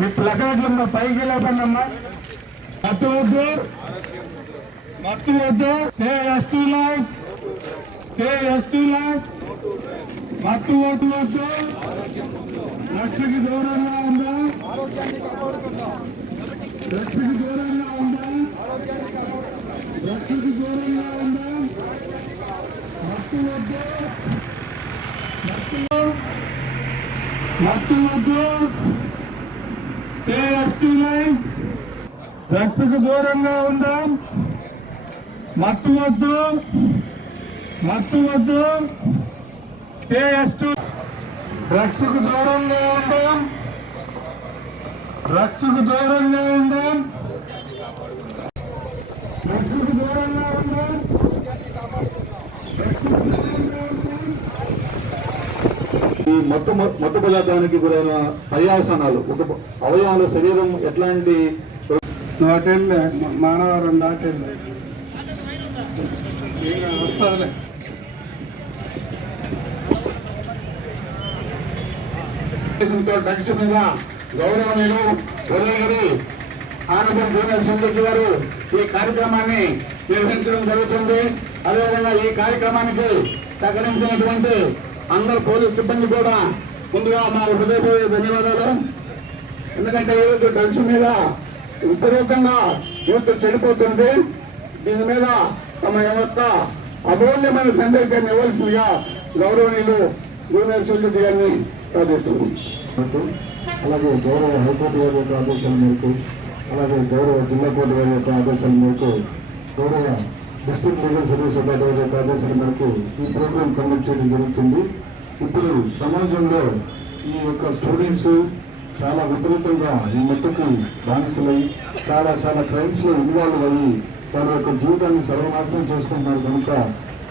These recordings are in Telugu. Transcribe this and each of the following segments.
మీ ప్లకార్డులు పైకి లేపండమ్మా. మత్తు వద్దు. మత్తు వద్దు. సే ఎస్టీ సే ఎస్టీ మత్తు ఓటు వద్దు. లక్షకి దూరంగా ఉందా లక్షకి దూరంగా ఉందా లక్షకి దూరంగా ఉందా మత్తు వద్దు. మత్తు మత్తు వద్దు. డ్రగ్స్కు దూరంగా ఉందాం. మత్తు వద్దు. మత్తు వద్దు. సేయస్టు డ్రగ్స్ దూరంగా ఉందాం. డ్రగ్స్ దూరంగా ఉందాం డ్రగ్స్కు దూరంగా ఉందాం ఈ మత్తు మత్తు పదార్థానికి గురైన పర్యావసనాలు ఒక అవయవాల శరీరం ఎట్లాంటి వెళ్ళే మానవరం దాటి వెళ్ళే ఇంకా వస్తుందిలే మీద గౌరవనీయులు ఉదయగిరి ఆనందం సుందర్జీ గారు ఈ కార్యక్రమాన్ని నిర్వహించడం జరుగుతుంది. అదేవిధంగా ఈ కార్యక్రమానికి సహకరించినటువంటి అందరు పోలీస్ సిబ్బంది కూడా ముందుగా మా హృదయపూర్వక ధన్యవాదాలు. ఎందుకంటే ఈరోజు డ్రగ్స్ మీద విపరీతంగా యూత్ చెడిపోతుంది. దీని మీద తమ యొక్క అమూల్యమైన సందేశాన్ని ఇవ్వాల్సిందిగా గౌరవనీయులు జూనియర్ సుందర్జీ గారిని ప్రార్థిస్తున్నాం. అలాగే గౌరవ హైకోర్టు గారి యొక్క ఆదేశాల మేరకు అలాగే గౌరవ జిల్లా కోర్టు గారి యొక్క ఆదేశాల మేరకు గౌరవ డిస్ట్రిక్ట్ లీగల్ సర్వీస్ అథారిటీ ఆదేశాల మేరకు ఈ ప్రోగ్రాం కండక్ట్ చేయడం జరుగుతుంది. ఇప్పుడు సమాజంలో ఈ యొక్క స్టూడెంట్స్ చాలా విపరీతంగా ఈ మట్టుకు బానిసలై చాలా చాలా క్రైమ్స్లో ఇన్వాల్వ్ అయ్యి వాళ్ళ యొక్క జీవితాన్ని సర్వనాశనం చేసుకుంటున్నారు కనుక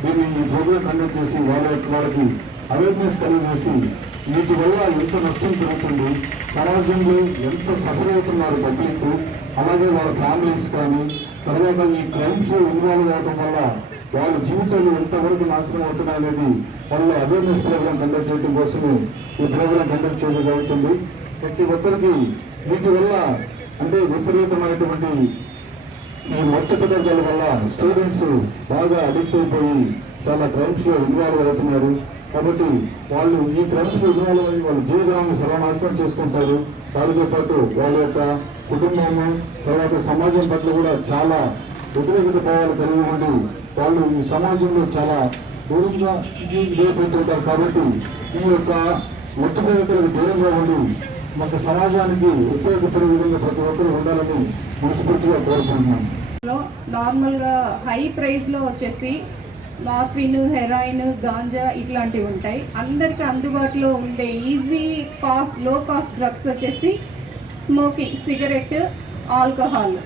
దీన్ని ఈ ప్రోగ్రాం కండక్ట్ చేసి వాళ్ళ యొక్క వాళ్ళకి అవేర్నెస్ కలిగజేసి వీటి వల్ల ఎంత నష్టం జరుగుతుంది సమాజంలో ఎంత సఫర్ అవుతున్నారు పబ్లిక్ అలాగే వాళ్ళ ఫ్యామిలీస్ కానీ తర్వాత ఈ క్రైమ్స్లో ఇన్వాల్వ్ అవడం వల్ల వాళ్ళ జీవితాలు ఎంతవరకు నాశనం అవుతున్నాయి అనేది వాళ్ళ అవేర్నెస్ ప్రోగ్రామ్ కండక్ట్ చేయడం కోసమే ఈ ప్రోగ్రామ్ కండక్ట్ చేయడం జరుగుతుంది. ప్రతి ఒక్కరికి వీటి వల్ల అంటే విపరీతమైనటువంటి ఈ మత్తు పదార్థాల వల్ల స్టూడెంట్స్ బాగా అడిక్ట్ అయిపోయి చాలా క్రైమ్స్లో ఇన్వాల్వ్ అవుతున్నారు. కాబట్టి వాళ్ళు ఈ క్రైమ్స్లో ఇన్వాల్వ్ అయ్యి వాళ్ళ జీవితాన్ని సర్వనాశనం చేసుకుంటారు. దానితో పాటు వాళ్ళ యొక్క కుటుంబము తర్వాత సమాజం పట్ల కూడా చాలా వ్యతిరేకత భావాలు కలిగి ఉండి వాళ్ళు ఈ సమాజంలో చాలా దూరంగా ఇదైపోతుంటారు కాబట్టి ఈ యొక్క మత్తు దూరంగా ఉండి మన సమాజానికి ఉపయోగపడే విధంగా ప్రతి ఒక్కరు ఉండాలని మనస్ఫూర్తిగా కోరుకుంటున్నాను నార్మల్గా హై ప్రైస్లో వచ్చేసి మార్ఫిన్ హెరాయిన్ గాంజా ఇట్లాంటివి ఉంటాయి. అందరికీ అందుబాటులో ఉండే ఈజీ కాస్ట్లో కాస్ట్ డ్రగ్స్ వచ్చేసి స్మోకింగ్ సిగరెట్ ఆల్కహాల్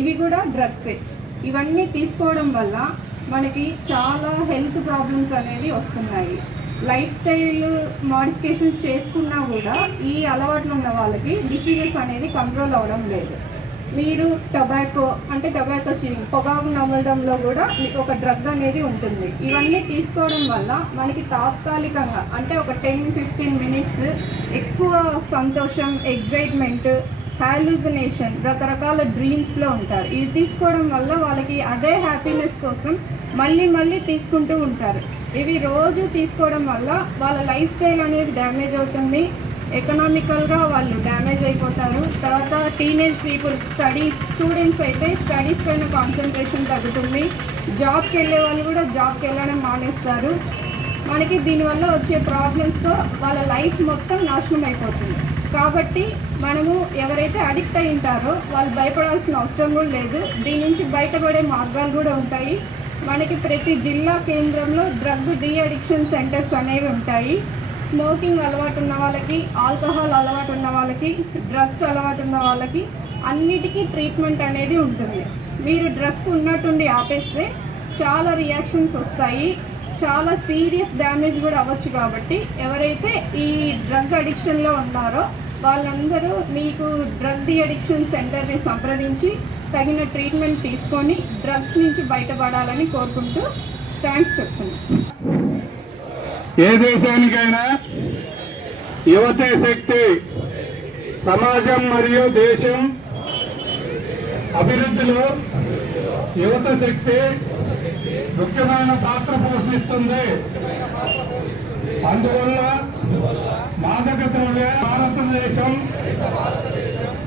ఇవి కూడా డ్రగ్సే ఇవన్నీ తీసుకోవడం వల్ల మనకి చాలా హెల్త్ ప్రాబ్లమ్స్ అనేవి వస్తున్నాయి. లైఫ్ స్టైల్ మాడిఫికేషన్స్ చేసుకున్నా కూడా ఈ అలవాట్లు ఉన్న వాళ్ళకి డిసీజెస్ అనేది కంట్రోల్ అవ్వడం లేదు. మీరు టొబాకో అంటే టొబాకో చినింగ్ పొగాకు నమలడంలో కూడా మీకు ఒక డ్రగ్ అనేది ఉంటుంది. ఇవన్నీ తీసుకోవడం వల్ల మనకి తాత్కాలికంగా అంటే ఒక టెన్ ఫిఫ్టీన్ మినిట్స్ ఎక్కువ సంతోషం ఎగ్జైట్మెంట్ హాలూసినేషన్ రకరకాల డ్రీమ్స్లో ఉంటారు. ఇది తీసుకోవడం వల్ల వాళ్ళకి అదే హ్యాపీనెస్ కోసం మళ్ళీ మళ్ళీ తీసుకుంటూ ఉంటారు. ఇవి రోజు తీసుకోవడం వల్ల వాళ్ళ లైఫ్ స్టైల్ అనేది డ్యామేజ్ అవుతుంది. ఎకనామికల్గా వాళ్ళు డ్యామేజ్ అయిపోతారు. తర్వాత టీనేజ్ పీపుల్ స్టడీ స్టూడెంట్స్ అయితే స్టడీస్ పైన కాన్సన్ట్రేషన్ తగ్గుతుంది. జాబ్కి వెళ్ళే వాళ్ళు కూడా జాబ్కి వెళ్ళడం మానేస్తారు. మనకి దీనివల్ల వచ్చే ప్రాబ్లమ్స్తో వాళ్ళ లైఫ్ మొత్తం నాశనం అయిపోతుంది. కాబట్టి మనము ఎవరైతే అడిక్ట్ అయి ఉంటారో వాళ్ళు భయపడాల్సిన అవసరం కూడా లేదు. దీని నుంచి బయటపడే మార్గాలు కూడా ఉంటాయి. మనకి ప్రతి జిల్లా కేంద్రంలో డ్రగ్ డీ అడిక్షన్ సెంటర్స్ అనేవి ఉంటాయి. స్మోకింగ్ అలవాటు ఉన్న వాళ్ళకి ఆల్కహాల్ అలవాటు ఉన్న వాళ్ళకి డ్రగ్స్ అలవాటు ఉన్న వాళ్ళకి అన్నిటికీ ట్రీట్మెంట్ అనేది ఉంటుంది. మీరు డ్రగ్స్ ఉన్నట్టుండి ఆపేస్తే చాలా రియాక్షన్స్ వస్తాయి. చాలా సీరియస్ డ్యామేజ్ కూడా అవ్వచ్చు కాబట్టి ఎవరైతే ఈ డ్రగ్ అడిక్షన్లో ఉన్నారో వాళ్ళందరూ మీకు డ్రగ్ డి అడిక్షన్ సెంటర్ని సంప్రదించి తగిన ట్రీట్మెంట్ తీసుకొని డ్రగ్స్ నుంచి బయటపడాలని కోరుకుంటూ థ్యాంక్స్ చెప్తున్నాను. ఏ దేశానికైనా యువతే శక్తి సమాజం మరియు దేశం అభివృద్ధిలో యువత శక్తి ముఖ్యమైన పాత్ర పోషిస్తుంది. అందువల్ల మాదక ద్రవ్య భారతదేశం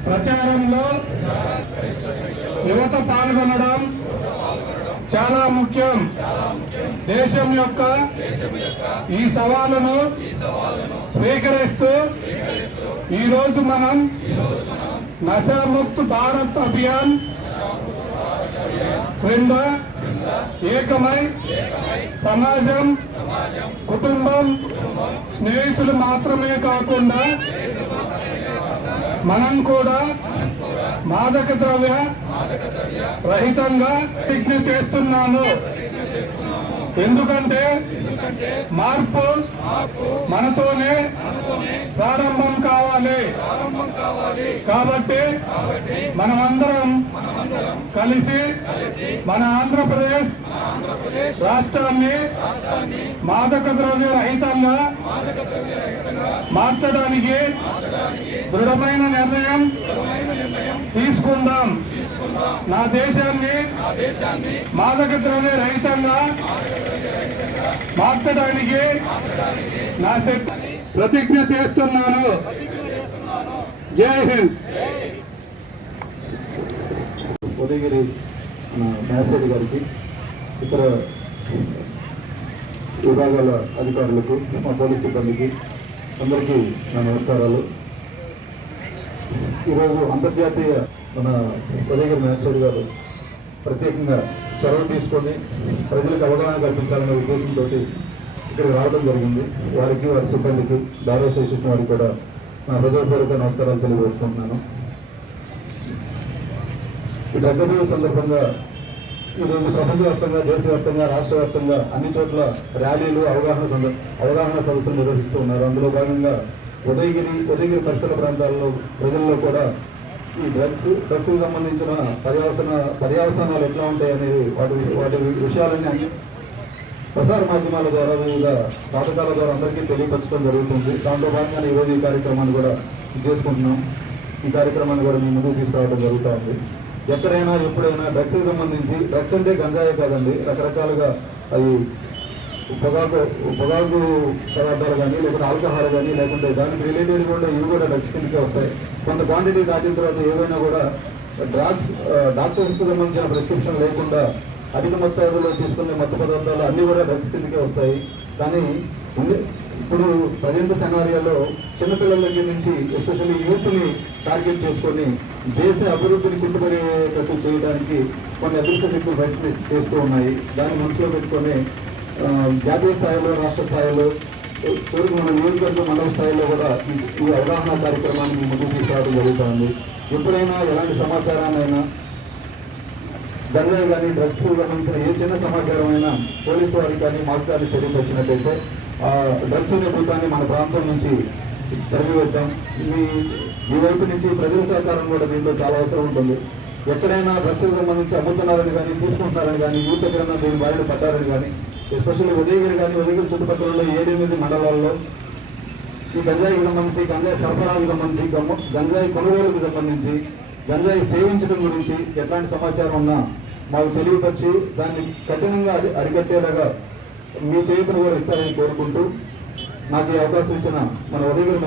ప్రచారంలో యువత పాల్గొనడం చాలా ముఖ్యం. దేశం యొక్క ఈ సవాలును స్వీకరిస్తూ ఈరోజు మనం నశాముక్త్ భారత్ అభియాన్ క్రింద ఏకమై సమాజం కుటుంబం స్నేహితులు మాత్రమే కాకుండా మనం కూడా మాదక ద్రవ్య రహితంగా ప్రతిజ్ఞ చేస్తున్నాను. ఎందుకంటే మార్పు మనతోనే ప్రారంభం కావాలి. కాబట్టి మనమందరం కలిసి మన ఆంధ్రప్రదేశ్ రాష్ట్రాన్ని మాదక ద్రవ్య రహితంగా మార్చడానికి దృఢమైన నిర్ణయం తీసుకుందాం. నా దేశాన్ని మాదక ద్రవ్య రహితంగా మార్చడానికి నా శక్తి ప్రతిజ్ఞ చేస్తున్నాను. జై హింద్. ఉదయగిరి మన గారికి ఇతర విభాగాల అధికారులకు మా పోలీస్ సిబ్బందికి అందరికీ నా నమస్కారాలు. ఈరోజు అంతర్జాతీయ మన ఉదయగిరి మేనేశ్వరి గారు ప్రత్యేకంగా చొరవ తీసుకొని ప్రజలకు అవగాహన కల్పించాలనే ఉద్దేశంతో ఇక్కడికి రావడం జరిగింది. వారికి వారి సిబ్బందికి దారి అసోసియేషన్ వారికి కూడా నా హృదయపూర్వక నమస్కారాలు తెలియజేసుకుంటున్నాను. ఈ డ్రగ్ సందర్భంగా ఈరోజు ప్రపంచవ్యాప్తంగా దేశవ్యాప్తంగా రాష్ట్ర వ్యాప్తంగా అన్ని చోట్ల ర్యాలీలు అవగాహన సంద అవగాహన సదస్సులు నిర్వహిస్తూ ఉన్నారు. అందులో భాగంగా ఉదయగిరి ఉదయగిరి పరిసర ప్రాంతాల్లో ప్రజల్లో కూడా ఈ డ్రగ్స్ డ్రగ్స్ సంబంధించిన పర్యావసన పర్యావసనాలు ఎట్లా ఉంటాయనేది వాటి వాటి విషయాలన్నీ ప్రసార మాధ్యమాల ద్వారా వివిధ పాఠకాల ద్వారా అందరికీ తెలియపరచడం జరుగుతుంది. దాంతో భాగంగా ఈరోజు ఈ కార్యక్రమాన్ని కూడా చేసుకుంటున్నాం. ఈ కార్యక్రమాన్ని కూడా మేము ముందుకు తీసుకురావడం జరుగుతూ ఉంది ఎక్కడైనా ఎప్పుడైనా డ్రగ్స్కి సంబంధించి డ్రగ్స్ అంటే గంజాయే కాదండి. రకరకాలుగా అవి పొగాకు పొగాకు పదార్థాలు కానీ లేకుంటే ఆల్కహాల్ కానీ లేకుంటే దానికి రిలేటెడ్ కూడా ఇవి కూడా డ్రగ్స్ కిందకే వస్తాయి. కొంత క్వాంటిటీ దాటిన తర్వాత ఏవైనా కూడా డ్రగ్స్ డాక్టర్స్కి సంబంధించిన ప్రిస్క్రిప్షన్ లేకుండా అధిక మొత్తాదులో తీసుకునే మత్తు పదార్థాలు అన్నీ కూడా డ్రగ్స్ కిందకే వస్తాయి. కానీ ఉంది- ఇప్పుడు ప్రజెంట్ సెనారియాలో చిన్నపిల్లల దగ్గర నుంచి ఎస్పెషల్లీ యూత్ని టార్గెట్ చేసుకొని దేశ అభివృద్ధిని కుట్టుబడేటట్టు చేయడానికి కొన్ని అదృష్ట శక్తులు ప్రయత్నం చేస్తూ ఉన్నాయి. దాన్ని మనసులో పెట్టుకొని జాతీయ స్థాయిలో రాష్ట్ర స్థాయిలో చివరికి మన నియోజకవర్గ మండల స్థాయిలో కూడా ఈ- అవగాహన కార్యక్రమాన్ని ముందుకు తీసుకురావడం జరుగుతుంది. ఎప్పుడైనా ఎలాంటి సమాచారాన్నైనా గంజాయి కానీ డ్రగ్స్ సంబంధించిన ఏ చిన్న సమాచారం అయినా పోలీసు వారికి కానీ మాకు కానీ తెలియపరిచినట్టయితే ఆ డ్రగ్స్ నిపుణాన్ని మన ప్రాంతం నుంచి తరిమివేద్దాం మీ ఈ వైపు నుంచి ప్రజల సహకారం కూడా దీంట్లో చాలా అవసరం ఉంటుంది. ఎక్కడైనా డ్రగ్స్కి సంబంధించి అమ్ముతున్నారని కానీ తీసుకుంటున్నారని కానీ యూత్ ఎక్కడైనా దీని బారిన పడ్డారని కానీ ఎస్పెషల్లీ ఉదయగిరి కానీ ఉదయగిరి చుట్టుపక్కల ఏడెనిమిది మండలాల్లో ఈ గంజాయికి సంబంధించి గంజాయి సరఫరాకు సంబంధించి గంజాయి కొనుగోలుకు సంబంధించి గంజాయి సేవించడం గురించి ఎట్లాంటి సమాచారం ఉన్నా మాకు తెలియపరిచి దాన్ని కఠినంగా అరికట్టేలాగా మీ చేతులు కూడా ఇస్తారని కోరుకుంటూ నాకు ఈ అవకాశం ఇచ్చిన మన ఉదయగిరి